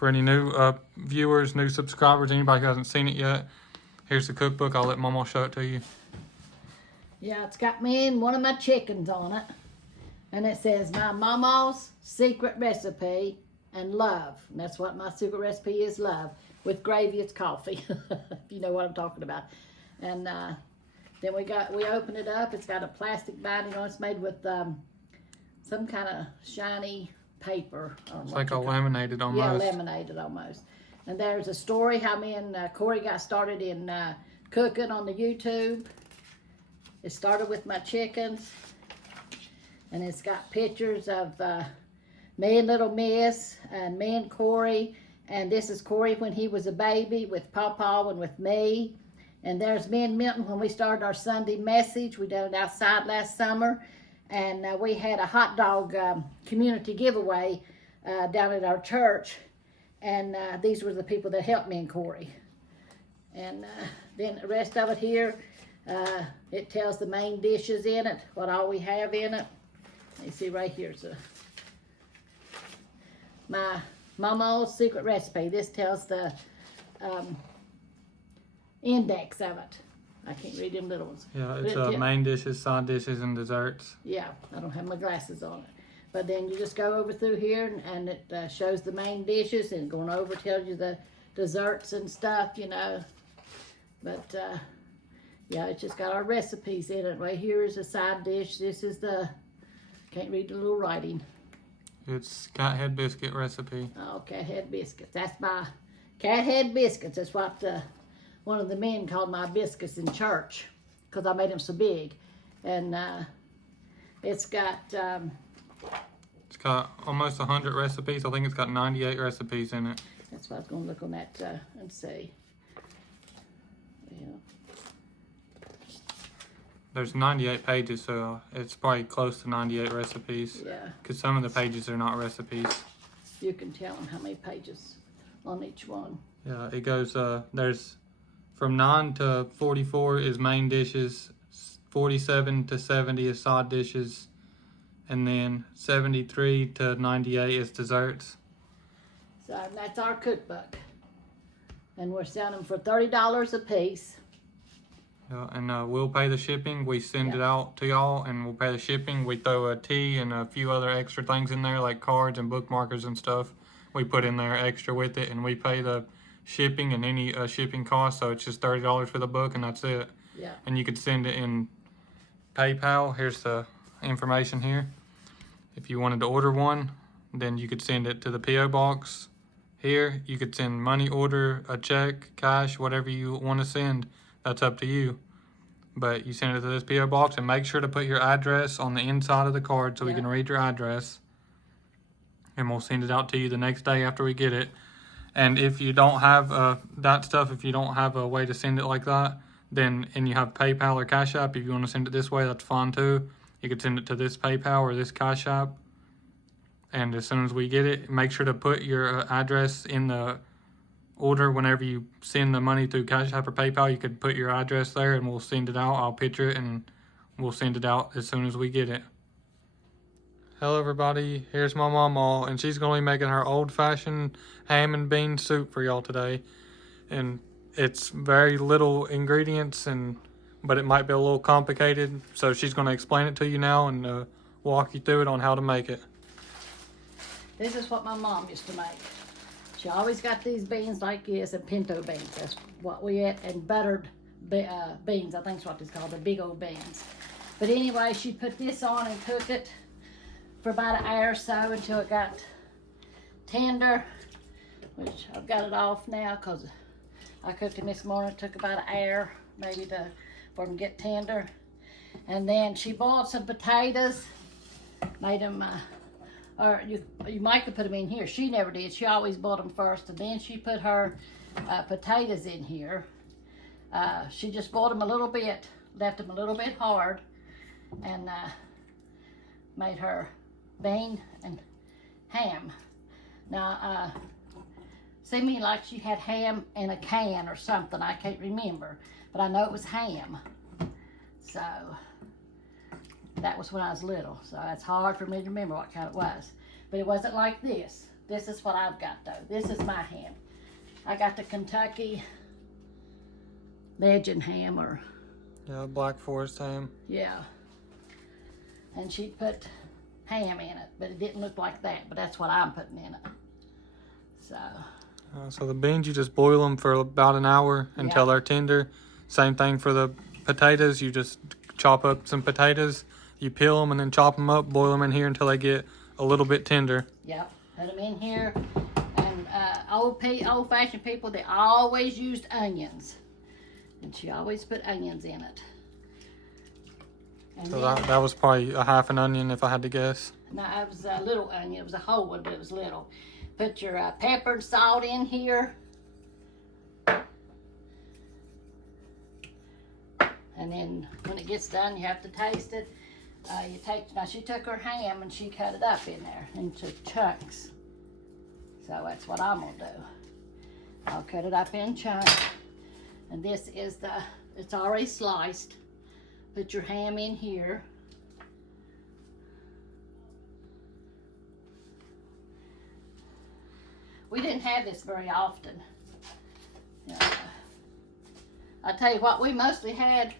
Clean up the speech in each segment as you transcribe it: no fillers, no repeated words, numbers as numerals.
for any new viewers, new subscribers, anybody who hasn't seen it yet, here's the cookbook. I'll let Mamaw show it to you. Yeah, it's got me and one of my chickens on it. And it says, my Mamaw's secret recipe and love. And that's what my secret recipe is, love. With gravy, it's coffee. If you know what I'm talking about. And then we open it up. It's got a plastic binding on it. It's made with some kind of shiny paper. It's like a laminated almost. Yeah, laminated almost. And there's a story how me and Corey got started in cooking on the YouTube. It started with my chickens. And it's got pictures of me and little Miss and me and Corey. And this is Corey when he was a baby with Pawpaw and with me. And there's me and Milton when we started our Sunday message. We did it outside last summer. And we had a hot dog community giveaway down at our church. And these were the people that helped me and Corey. And then the rest of it here, it tells the main dishes in it, what all we have in it. You see right here's my Mamaw's secret recipe. This tells the index of it. I can't read them little ones. Yeah, it's main dishes, side dishes, and desserts. Yeah, I don't have my glasses on it. But then you just go over through here and it shows the main dishes, and going over tells you the desserts and stuff, you know. But yeah, it's just got our recipes in it. Right here is a side dish. This is the, can't read the little writing. It's cat head biscuit recipe. Oh, cat head biscuits. That's my cat head biscuits. That's what one of the men called my biscuits in church, because I made them so big. And it's got almost 100 recipes. I think it's got 98 recipes in it. That's what I was going to look on that and see. Yeah. There's 98 pages, so it's probably close to 98 recipes. Yeah. Because some of the pages are not recipes. You can tell them how many pages on each one. Yeah, it goes, there's from 9 to 44 is main dishes, 47 to 70 is side dishes, and then 73 to 98 is desserts. So that's our cookbook. And we're selling them for $30 a piece. Yeah, and we'll pay the shipping. We send it out to y'all, and we'll pay the shipping. We throw a tea and a few other extra things in there, like cards and bookmarkers and stuff. We put in there extra with it, and we pay the shipping and any shipping costs. So it's just $30 for the book, and that's it. Yeah. And you could send it in PayPal. Here's the information here. If you wanted to order one, then you could send it to the P.O. box. Here, you could send money order, a check, cash, whatever you want to send. That's up to you. But you send it to this P.O. box, and make sure to put your address on the inside of the card so we can read your address. And we'll send it out to you the next day after we get it. And if you don't have that stuff, if you don't have a way to send it like that, then, and you have PayPal or Cash App, if you want to send it this way, that's fine too. You could send it to this PayPal or this Cash App. And as soon as we get it, make sure to put your address in the order. Whenever you send the money through Cash App or PayPal, you could put your address there, and we'll send it out. I'll picture it, and we'll send it out as soon as we get it. Hello everybody, here's my Mamaw, and she's going to be making her old-fashioned ham and bean soup for y'all today. And it's very little ingredients, but it might be a little complicated, so she's going to explain it to you now and walk you through it on how to make it. This is what my mom used to make. She always got these beans like this, and pinto beans. That's what we ate, and buttered beans. I think that's what it's called, the big old beans. But anyway, she put this on and cooked it for about an hour or so until it got tender, which I've got it off now because I cooked it this morning. It took about an hour maybe for them to get tender. And then she boiled some potatoes, made them, or you might could put them in here. She never did. She always boiled them first, and then she put her potatoes in here. She just boiled them a little bit, left them a little bit hard, and made her bean and ham. Now, seemed like she had ham in a can or something. I can't remember, but I know it was ham. So that was when I was little. So it's hard for me to remember what kind it was. But it wasn't like this. This is what I've got though. This is my ham. I got the Kentucky Legend ham, or Yeah, Black Forest ham. yeah. And she put ham in it, but it didn't look like that. But that's what I'm putting in it. So the beans, you just boil them for about an hour until they're tender. Same thing for the potatoes. You just chop up some potatoes, you peel them and then chop them up, boil them in here until they get a little bit tender. Yep, put them in here. And old-fashioned people, they always used onions. And she always put onions in it. And So that was probably a half an onion if I had to guess. No, it was a little onion. It was a whole one, but it was little. Put your pepper and salt in here. And then when it gets done, you have to taste it. Now she took her ham and she cut it up in there into chunks. So that's what I'm gonna do. I'll cut it up in chunks. And this is it's already sliced. Put your ham in here. We didn't have this very often. I tell you what, we mostly had,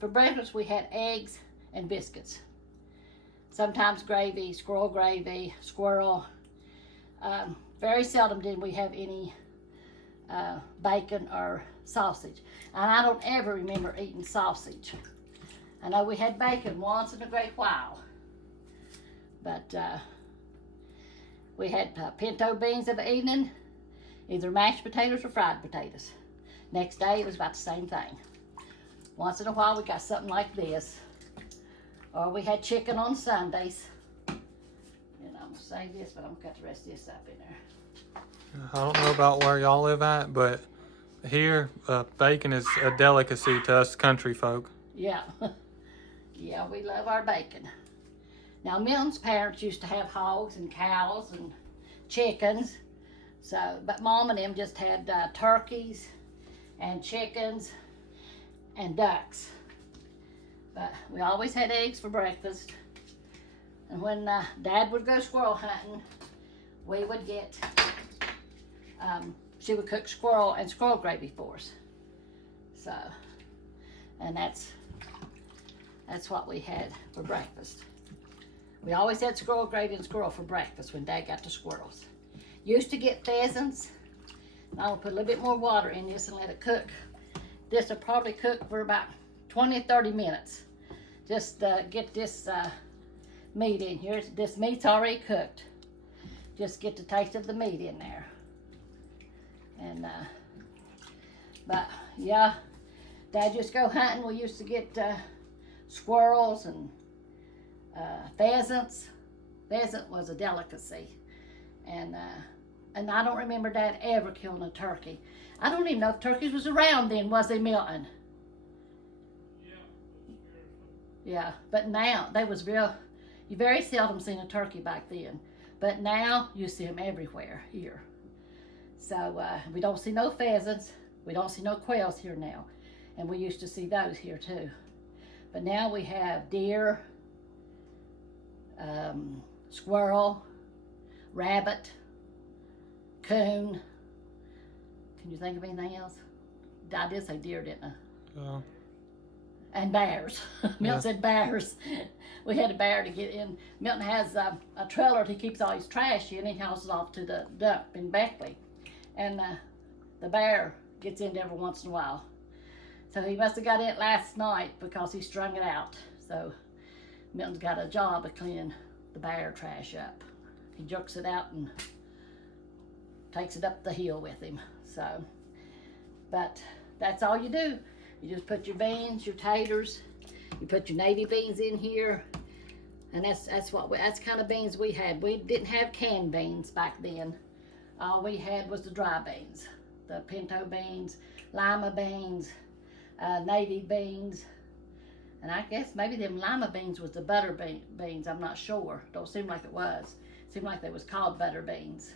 for breakfast we had eggs and biscuits. Sometimes gravy, squirrel gravy, squirrel. Very seldom did we have any bacon or sausage. And I don't ever remember eating sausage. I know we had bacon once in a great while. But we had pinto beans of the evening, either mashed potatoes or fried potatoes. Next day it was about the same thing. Once in a while we got something like this. Or we had chicken on Sundays. And I'm gonna save this, but I'm gonna cut the rest of this up in there. I don't know about where y'all live at, but here bacon is a delicacy to us country folk. Yeah, yeah, we love our bacon. Now Milton's parents used to have hogs and cows and chickens. But Mom and them just had turkeys and chickens and ducks. But we always had eggs for breakfast. And when Dad would go squirrel hunting, we would get, she would cook squirrel and squirrel gravy for us. So, and that's what we had for breakfast. We always had squirrel gravy and squirrel for breakfast when Dad got the squirrels. Used to get pheasants. I'll put a little bit more water in this and let it cook. This will probably cook for about 20 or 30 minutes. Just get this meat in here. This meat's already cooked. Just get the taste of the meat in there. And but yeah, Dad used to go hunting. We used to get squirrels and pheasants. Pheasant was a delicacy. And I don't remember Dad ever killing a turkey. I don't even know if turkeys was around then, was they, Milton? Yeah, but now, you very seldom seen a turkey back then. But now, you see them everywhere here. So, we don't see no pheasants. We don't see no quails here now. And we used to see those here too. But now we have deer, squirrel, rabbit, coon. Can you think of anything else? I did say deer, didn't I? And bears. Milton said bears. We had a bear to get in. Milton has a trailer he keeps all his trash in. He hauls it off to the dump in Beckley. And the bear gets in every once in a while. So he must have got in last night because he strung it out. So Milton's got a job of cleaning the bear trash up. He jerks it out and takes it up the hill with him. So, but that's all you do. You just put your beans, your taters, you put your navy beans in here, and that's kind of beans we had. We didn't have canned beans back then. All we had was the dry beans, the pinto beans, lima beans, navy beans, and I guess maybe them lima beans was the butter beans. I'm not sure. Don't seem like it was. Seemed like they was called butter beans.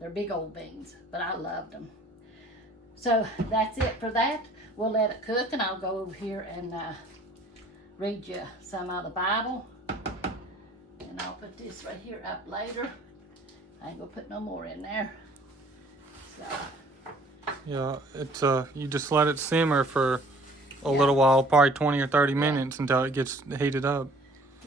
They're big old beans, but I loved them. So that's it for that. We'll let it cook, and I'll go over here and read you some out of the Bible. And I'll put this right here up later. I ain't gonna put no more in there. So, Yeah, it's you just let it simmer for a Yeah. little while, probably 20 or 30 minutes until it gets heated up.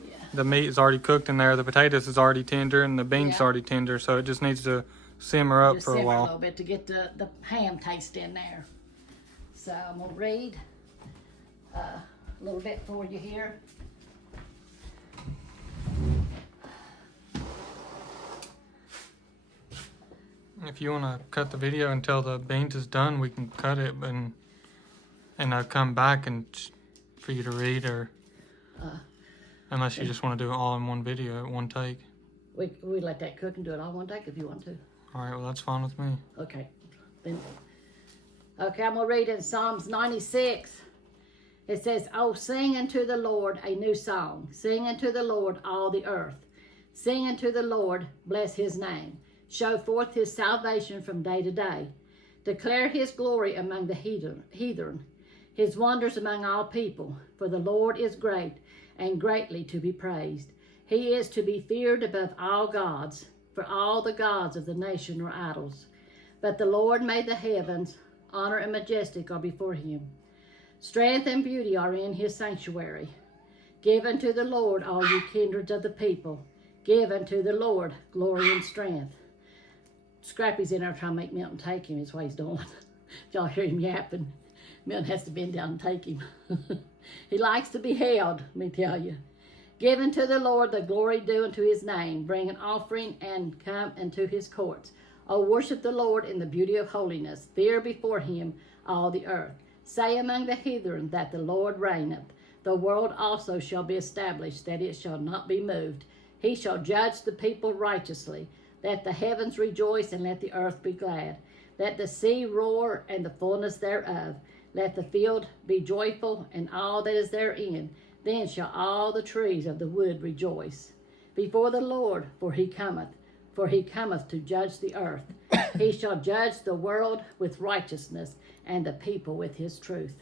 yeah. The meat is already cooked in there, the potatoes is already tender, and the beans is Yeah. already tender, so it just needs to simmer up Just for a simmer a while. little bit to get the ham taste in there. So I'm gonna read a little bit for you here. If you want to cut the video until the beans is done, we can cut it and come back and for you to read, or unless you just want to do it all in one video at one take. We let that cook and do it all one take if you want to. All right, well that's fine with me. Okay. Then, okay, I'm gonna read in Psalms 96. It says, "Oh, sing unto the Lord a new song. Sing unto the Lord all the earth. Sing unto the Lord, bless his name. Show forth his salvation from day to day. Declare his glory among the heathen, his wonders among all people. For the Lord is great and greatly to be praised. He is to be feared above all gods, for all the gods of the nation are idols. But the Lord made the heavens, honor and majestic are before him. Strength and beauty are in his sanctuary. Give unto the Lord all you kindreds of the people. Give unto the Lord glory and strength." Scrappy's in there trying to make Milton take him, is what he's doing. Y'all hear him yapping. Milton has to bend down and take him. He likes to be held, let me tell you. "Give unto the Lord the glory due unto his name. Bring an offering and come into his courts. O worship the Lord in the beauty of holiness. Fear before him all the earth. Say among the heathen that the Lord reigneth. The world also shall be established, that it shall not be moved. He shall judge the people righteously. Let the heavens rejoice, and let the earth be glad. Let the sea roar, and the fullness thereof. Let the field be joyful, and all that is therein. Then shall all the trees of the wood rejoice before the Lord, for he cometh to judge the earth. He shall judge the world with righteousness, and the people with his truth."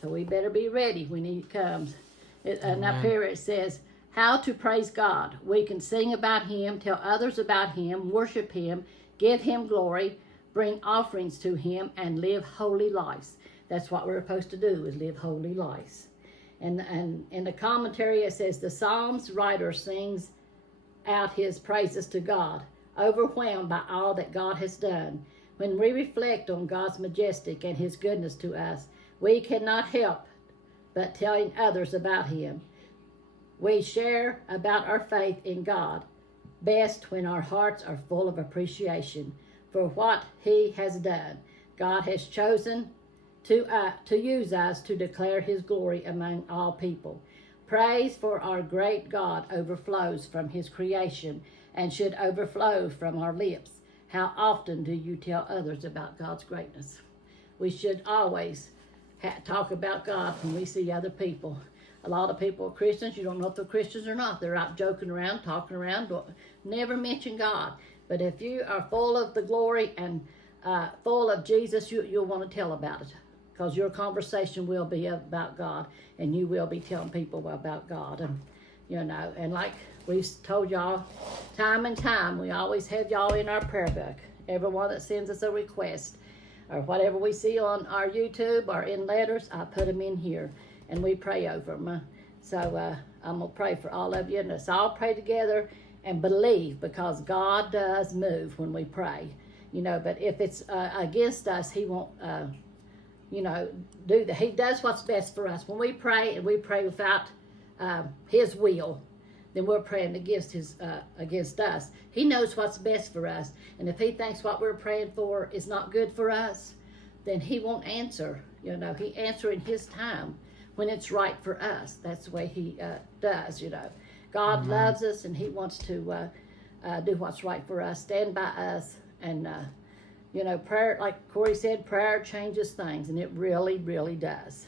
So we better be ready when he comes. And up here it says, how to praise God. We can sing about him, tell others about him, worship him, give him glory, bring offerings to him, and live holy lives. That's what we're supposed to do, is live holy lives. And in the commentary it says, the Psalms writer sings out his praises to God, overwhelmed by all that God has done. When we reflect on God's majestic and his goodness to us, we cannot help but telling others about him. We share about our faith in God best when our hearts are full of appreciation for what he has done. God has chosen to use us to declare his glory among all people. Praise for our great God overflows from his creation and should overflow from our lips. How often do you tell others about God's greatness? We should always talk about God when we see other people. A lot of people are Christians. You don't know if they're Christians or not. They're out joking around, talking around, never mention God. But if you are full of the glory and full of Jesus, you'll want to tell about it, because your conversation will be about God, and you will be telling people about God. And and like we've told y'all time and time, we always have y'all in our prayer book. Everyone that sends us a request or whatever we see on our YouTube or in letters, I put them in here, and we pray over them. So I'm going to pray for all of you, and let's all pray together and believe, because God does move when we pray. But if it's against us, he won't do that. He does what's best for us. When we pray and we pray without his will, then we're praying against us. He knows what's best for us, and if he thinks what we're praying for is not good for us, then he won't answer. He answers in his time when it's right for us. That's the way he does. God loves us, and he wants to do what's right for us, stand by us, and prayer, like Corey said, prayer changes things, and it really, really does.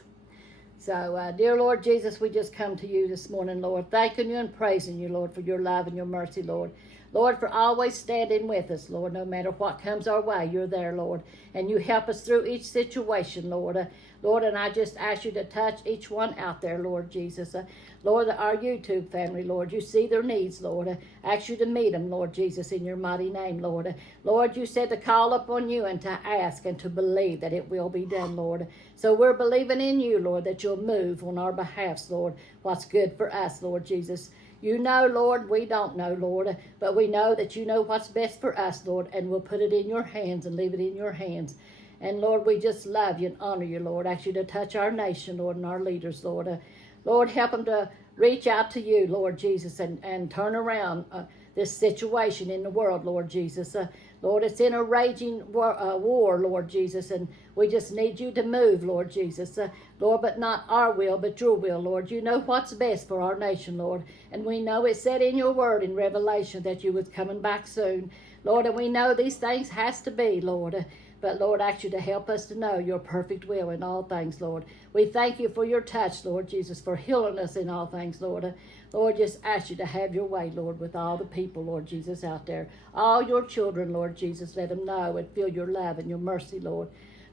So, dear Lord Jesus, we just come to you this morning, Lord, thanking you and praising you, Lord, for your love and your mercy, Lord. Lord, for always standing with us, Lord, no matter what comes our way, you're there, Lord. And you help us through each situation, Lord. Lord, and I just ask you to touch each one out there, Lord Jesus. Lord, our YouTube family, Lord, you see their needs, Lord. I ask you to meet them, Lord Jesus, in your mighty name, Lord. Lord, you said to call upon you and to ask and to believe that it will be done, Lord. So we're believing in you, Lord, that you'll move on our behalf, Lord, what's good for us, Lord Jesus. You know, Lord, we don't know, Lord, but we know that you know what's best for us, Lord, and we'll put it in your hands and leave it in your hands. And, Lord, we just love you and honor you, Lord. I ask you to touch our nation, Lord, and our leaders, Lord. Lord, help them to reach out to you, Lord Jesus, and turn around this situation in the world, Lord Jesus. Lord, it's in a raging war, Lord Jesus, and we just need you to move, Lord Jesus. Lord, but not our will, but your will, Lord. You know what's best for our nation, Lord. And we know it said in your word in Revelation that you was coming back soon, Lord, and we know these things has to be, Lord. But, Lord, I ask you to help us to know your perfect will in all things, Lord. We thank you for your touch, Lord Jesus, for healing us in all things, Lord. Lord, just ask you to have your way, Lord, with all the people, Lord Jesus, out there. All your children, Lord Jesus, let them know and feel your love and your mercy, Lord.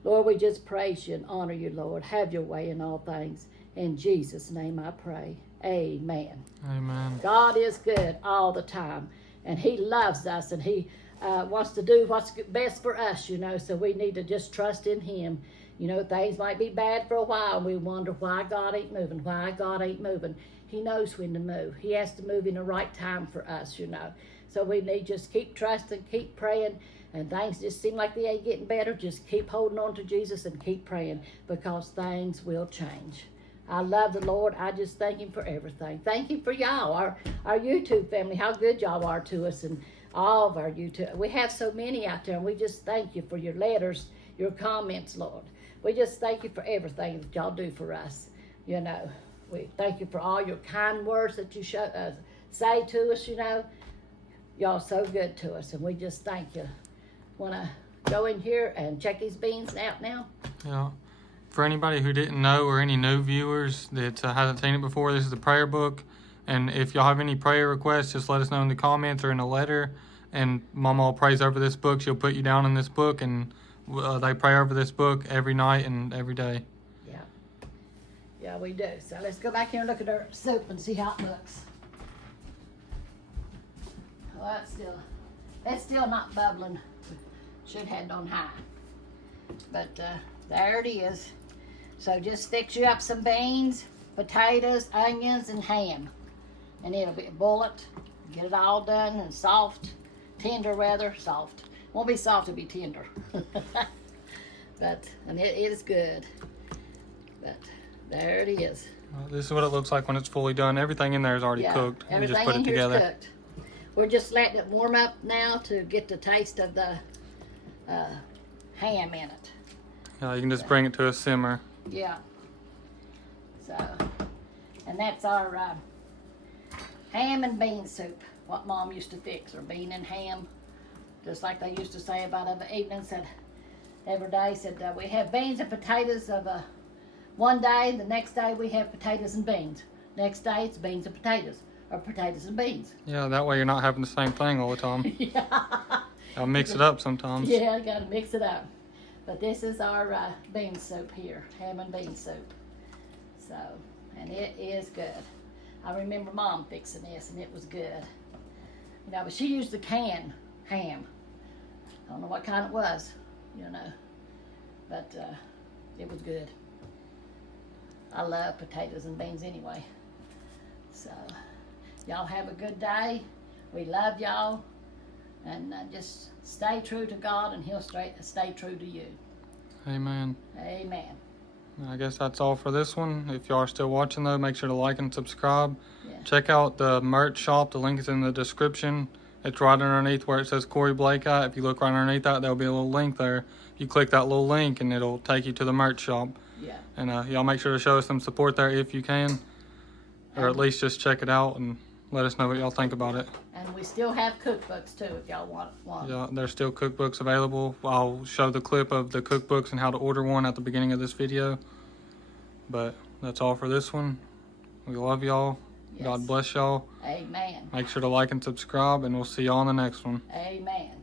Lord, we just praise you and honor you, Lord. Have your way in all things. In Jesus' name I pray. Amen. Amen. God is good all the time, and he loves us, and he wants to do what's best for us, you know, so we need to just trust in him. You know, things might be bad for a while, and we wonder why God ain't moving, why God ain't moving. He knows when to move. He has to move in the right time for us, you know. So we need just keep trusting, keep praying, and things just seem like they ain't getting better. Just keep holding on to Jesus and keep praying, because things will change. I love the Lord. I just thank him for everything. Thank him for y'all, our YouTube family, how good y'all are to us, and all of our YouTube. We have so many out there, and we just thank you for your letters, your comments, Lord. We just thank you for everything that y'all do for us. You know, we thank you for all your kind words that you say to us, you know. Y'all so good to us, and we just thank you. Want to go in here and check these beans out now? Yeah. For anybody who didn't know, or any new viewers that hasn't seen it before, this is the prayer book. And if y'all have any prayer requests, just let us know in the comments or in a letter. And Mamaw prays over this book. She'll put you down in this book, and they pray over this book every night and every day. Yeah. Yeah, we do. So let's go back here and look at our soup and see how it looks. Well, it's still not bubbling. Should have it on high. But there it is. So just fix you up some beans, potatoes, onions, and ham. And it'll be boil it, get it all done and soft, tender rather, soft. Won't be soft, it'll be tender. And it is good. But there it is. This is what it looks like when it's fully done. Everything in there is already cooked. You just put it together. Cooked. We're just letting it warm up now to get the taste of the ham in it. Yeah, you can just bring it to a simmer. Yeah. So, and that's our ham and bean soup, what Mom used to fix, or bean and ham, just like they used to say about other evenings. Said every day, said we have beans and potatoes of one day. The next day we have potatoes and beans. Next day it's beans and potatoes, or potatoes and beans. Yeah, that way you're not having the same thing all the time. Yeah. I'll mix it up sometimes. Yeah, you gotta mix it up. But this is our bean soup here, ham and bean soup. So, and it is good. I remember Mom fixing this, and it was good. You know, but she used the canned ham. I don't know what kind it was, you know, but it was good. I love potatoes and beans anyway. So, y'all have a good day. We love y'all. And just stay true to God, and he'll stay true to you. Amen. Amen. I guess that's all for this one. If y'all are still watching, though, make sure to like and subscribe. Yeah. Check out the merch shop. The link is in the description. It's right underneath where it says Corey Blake at. If you look right underneath that, there'll be a little link there. You click that little link, and it'll take you to the merch shop. Yeah. And y'all make sure to show us some support there if you can. Or at least just check it out and let us know what y'all think about it. And we still have cookbooks too, if y'all want. Yeah, there's still cookbooks available. I'll show the clip of the cookbooks and how to order one at the beginning of this video. But that's all for this one. We love y'all. Yes. God bless y'all. Amen. Make sure to like and subscribe, and we'll see y'all on the next one. Amen.